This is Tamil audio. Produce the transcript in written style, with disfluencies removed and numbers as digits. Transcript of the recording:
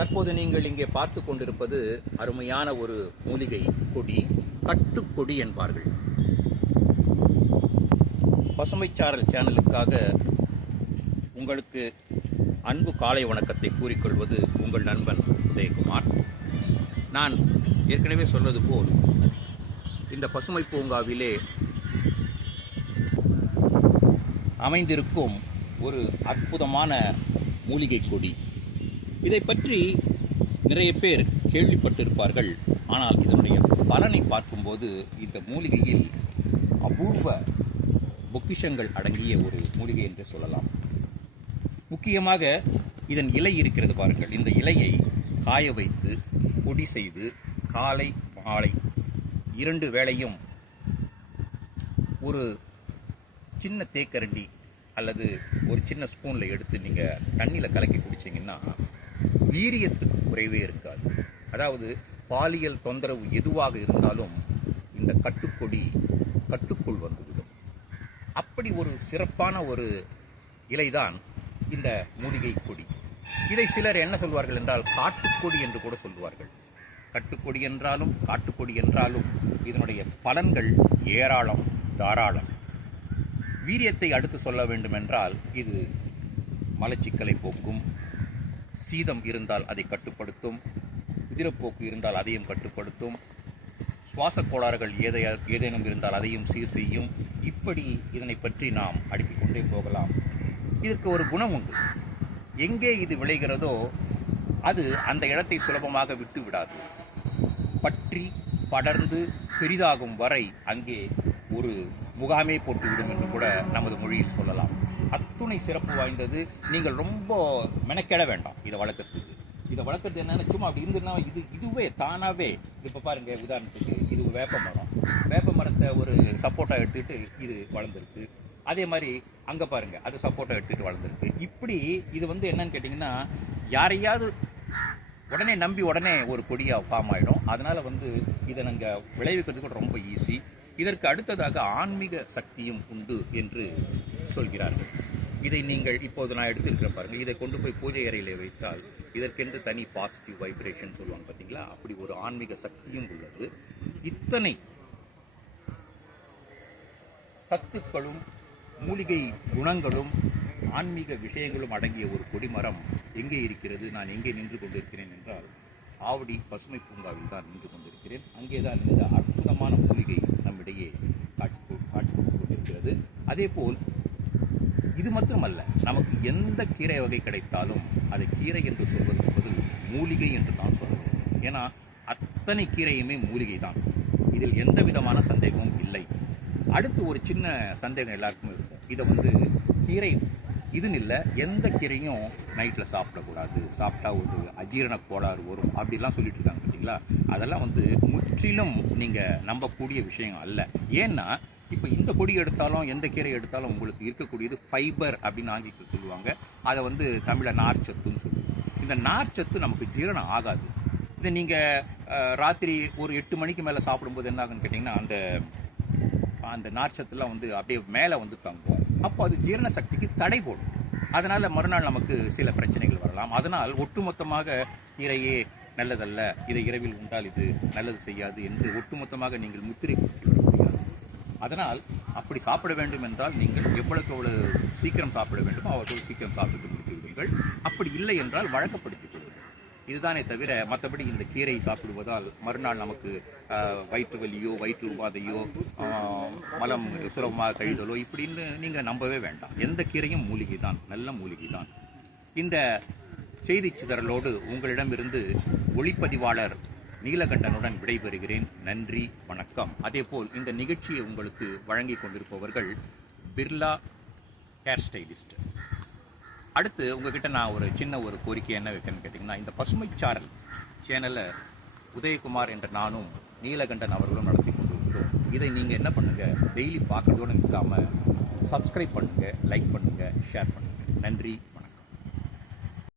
தற்போது நீங்கள் இங்கே பார்த்து கொண்டிருப்பது அருமையான ஒரு மூலிகை கொடி, கட்டுக்கொடி என்பார்கள். பசுமைச்சாரல் சேனலுக்காக உங்களுக்கு அன்பு காலை வணக்கத்தை கூறிக்கொள்வது உங்கள் நண்பன் உதயகுமார். நான் ஏற்கனவே சொல்வது போல் இந்த பசுமை பூங்காவிலே அமைந்திருக்கும் ஒரு அற்புதமான மூலிகை கொடி. இதை பற்றி நிறைய பேர் கேள்விப்பட்டிருப்பார்கள். ஆனால் இதனுடைய பலனை பார்க்கும்போது இந்த மூலிகையில் அபூர்வ பொக்கிஷங்கள் அடங்கிய ஒரு மூலிகை என்று சொல்லலாம். முக்கியமாக இதன் இலை இருக்கிறது பாருங்கள். இந்த இலையை காய வைத்து பொடி செய்து காலை மாலை 2 வேளையும் ஒரு சின்ன தேக்கரண்டி அல்லது ஒரு சின்ன ஸ்பூனில் எடுத்து நீங்கள் தண்ணியில் கலக்கி குடிச்சிங்கன்னா வீரியத்துக்கு குறைவே இருக்காது. அதாவது பாலியல் தொந்தரவு எதுவாக இருந்தாலும் இந்த கட்டுக்கொடி கட்டுக்குள் வந்துவிடும். அப்படி ஒரு சிறப்பான ஒரு இலைதான் இந்த மூலிகை கொடி. இதை சிலர் என்ன சொல்வார்கள் என்றால் காட்டுக்கொடி என்று கூட சொல்வார்கள். கட்டுக்கொடி என்றாலும் காட்டுக்கொடி என்றாலும் இதனுடைய பலன்கள் ஏராளம், தாராளம். வீரியத்தை அடுத்து சொல்ல வேண்டும் என்றால் இது மலச்சிக்கலை போக்கும், சீதம் இருந்தால் அதை கட்டுப்படுத்தும், உதிரப்போக்கு இருந்தால் அதையும் கட்டுப்படுத்தும், சுவாச கோளாறுகள் ஏதேனும் இருந்தால் அதையும் சீர் செய்யும். இப்படி இதனை பற்றி நாம் அடுக்கிக் கொண்டே போகலாம். இதற்கு ஒரு குணம் உண்டு. எங்கே இது விளைகிறதோ அது அந்த இடத்தை சுலபமாக விட்டு விடாது. பற்றி படர்ந்து பெரிதாகும் வரை அங்கே ஒரு முகாமே போட்டுவிடும் என்று கூட நமது மொழியில் சொல்லலாம். அத்துணை சிறப்பு வாய்ந்தது. நீங்கள் ரொம்ப மெனக்கெட வேண்டாம் இதை வளர்க்கறதுக்கு. இதை வளர்க்கறது என்னன்னா சும்மா அப்படி இருந்துன்னா இதுவே தானாகவே. இப்போ பாருங்க, உதாரணத்துக்கு இது வேப்ப மரம். வேப்ப மரத்தை ஒரு சப்போட்டா எடுத்துக்கிட்டு இது வளர்ந்துருக்கு. அதே மாதிரி அங்கே பாருங்க, அது சப்போட்டா எடுத்துகிட்டு வளர்ந்துருக்கு. இப்படி இது என்னன்னு கேட்டிங்கன்னா யாரையாவது உடனே நம்பி உடனே ஒரு கொடியாக ஃபார்ம் ஆகிடும். அதனால் இதை நாங்கள் விளைவிக்கிறதுக்கு ரொம்ப ஈஸி. இதற்கு அடுத்ததாக ஆன்மீக சக்தியும் உண்டு என்று சொல்கிறார்கள். இதை நீங்கள் இப்போது நான் எடுத்திருக்கிற பாருங்கள். இதை கொண்டு போய் பூஜை அறையில் வைத்தால் இதற்கென்று தனி பாசிட்டிவ் வைப்ரேஷன் சொல்லுவாங்க பார்த்தீங்களா, அப்படி ஒரு ஆன்மீக சக்தியும் உள்ளது. இத்தனை சத்துக்களும் மூலிகை குணங்களும் ஆன்மீக விஷயங்களும் அடங்கிய ஒரு கொடிமரம் எங்கே இருக்கிறது? நான் எங்கே நின்று கொண்டிருக்கிறேன் என்றால் ஆவடி பசுமை பூங்காவில் தான் நின்று கொண்டிருக்கிறேன். அங்கேதான் இந்த அற்புதமான மூலிகை நம்மிடையே காட்சி கொண்டிருக்கிறது. அதே போல் இது மட்டுமல்ல, நமக்கு எந்த கீரை வகை கிடைத்தாலும் அதை கீரை என்று சொல்வதற்கு பதில் மூலிகை என்று தான் சொல்லணும். ஏன்னா அத்தனை கீரையுமே மூலிகை தான். இதில் எந்த விதமான சந்தேகமும் இல்லை. அடுத்து ஒரு சின்ன சந்தேகம் எல்லாருக்குமே இருக்கும். இதை கீரை இதுன்னு இல்லை, எந்த கீரையும் நைட்டில் சாப்பிடக்கூடாது, சாப்பிட்டா ஒரு அஜீரண கோளாறு வரும் அப்படிலாம் சொல்லிட்டு இருக்காங்க பார்த்தீங்களா. அதெல்லாம் முற்றிலும் நீங்கள் நம்பக்கூடிய விஷயம் அல்ல. ஏன்னா இப்போ இந்த கொடி எடுத்தாலும் எந்த கீரை எடுத்தாலும் உங்களுக்கு இருக்கக்கூடியது ஃபைபர் அப்படின்னு ஆங்கிலத்தில் சொல்லுவாங்க. அதை தமிழை நார்ச்சத்துன்னு சொல்லுவோம். இந்த நார்ச்சத்து நமக்கு ஜீரணம் ஆகாது. இதை நீங்கள் ராத்திரி ஒரு 8 மணிக்கு மேலே சாப்பிடும்போது என்ன ஆகுன்னு கேட்டிங்கன்னா அந்த நார்ச்சத்துலாம் அப்படியே மேலே தங்கும். அப்போ அது ஜீரண சக்திக்கு தடை போடும். அதனால் மறுநாள் நமக்கு சில பிரச்சனைகள் வரலாம். அதனால் ஒட்டுமொத்தமாக கீரையே நல்லதல்ல, இதை இரவில் உண்டால் இது நல்லது செய்யாது என்று ஒட்டுமொத்தமாக நீங்கள் முத்திரை கொடுத்து விட முடியாது. அதனால் அப்படி சாப்பிட வேண்டும் என்றால் நீங்கள் எவ்வளவுக்கு எவ்வளவு சீக்கிரம் சாப்பிட வேண்டுமோ அவ்வளவு சீக்கிரம் சாப்பிட்டு கொடுத்து விடுங்கள். அப்படி இல்லை என்றால் வழக்கப்படுத்திக் கொள்ளுங்கள். இதுதானே தவிர மற்றபடி இந்த கீரை சாப்பிடுவதால் மறுநாள் நமக்கு வயிற்று வலியோ வயிற்று உபாதையோ மலம் சுலபமாக கழிதலோ இப்படின்னு நீங்கள் நம்பவே வேண்டாம். எந்த கீரையும் மூலிகை தான், நல்ல மூலிகை தான். இந்த செய்தி சிதறலோடு உங்களிடமிருந்து ஒளிப்பதிவாளர் நீலகண்டனுடன் விடைபெறுகிறேன். நன்றி, வணக்கம். அதேபோல் இந்த நிகழ்ச்சியை உங்களுக்கு வழங்கி கொண்டிருப்பவர்கள் பிர்லா ஹேர் ஸ்டைலிஸ்ட். அடுத்து உங்ககிட்ட நான் ஒரு சின்ன கோரிக்கை என்ன வைக்கணும்னு கேட்டிங்கன்னா, இந்த பசுமைச்சாரல் சேனலை உதயகுமார் என்ற நானும் நீலகண்டன் அவர்களும் நடத்தி கொண்டிருக்கிறோம். இதை நீங்கள் என்ன பண்ணுங்கள், டெய்லி பார்க்கறதோடு நிற்காமல் சப்ஸ்கிரைப் பண்ணுங்கள், லைக் பண்ணுங்கள், ஷேர் பண்ணுங்கள். நன்றி.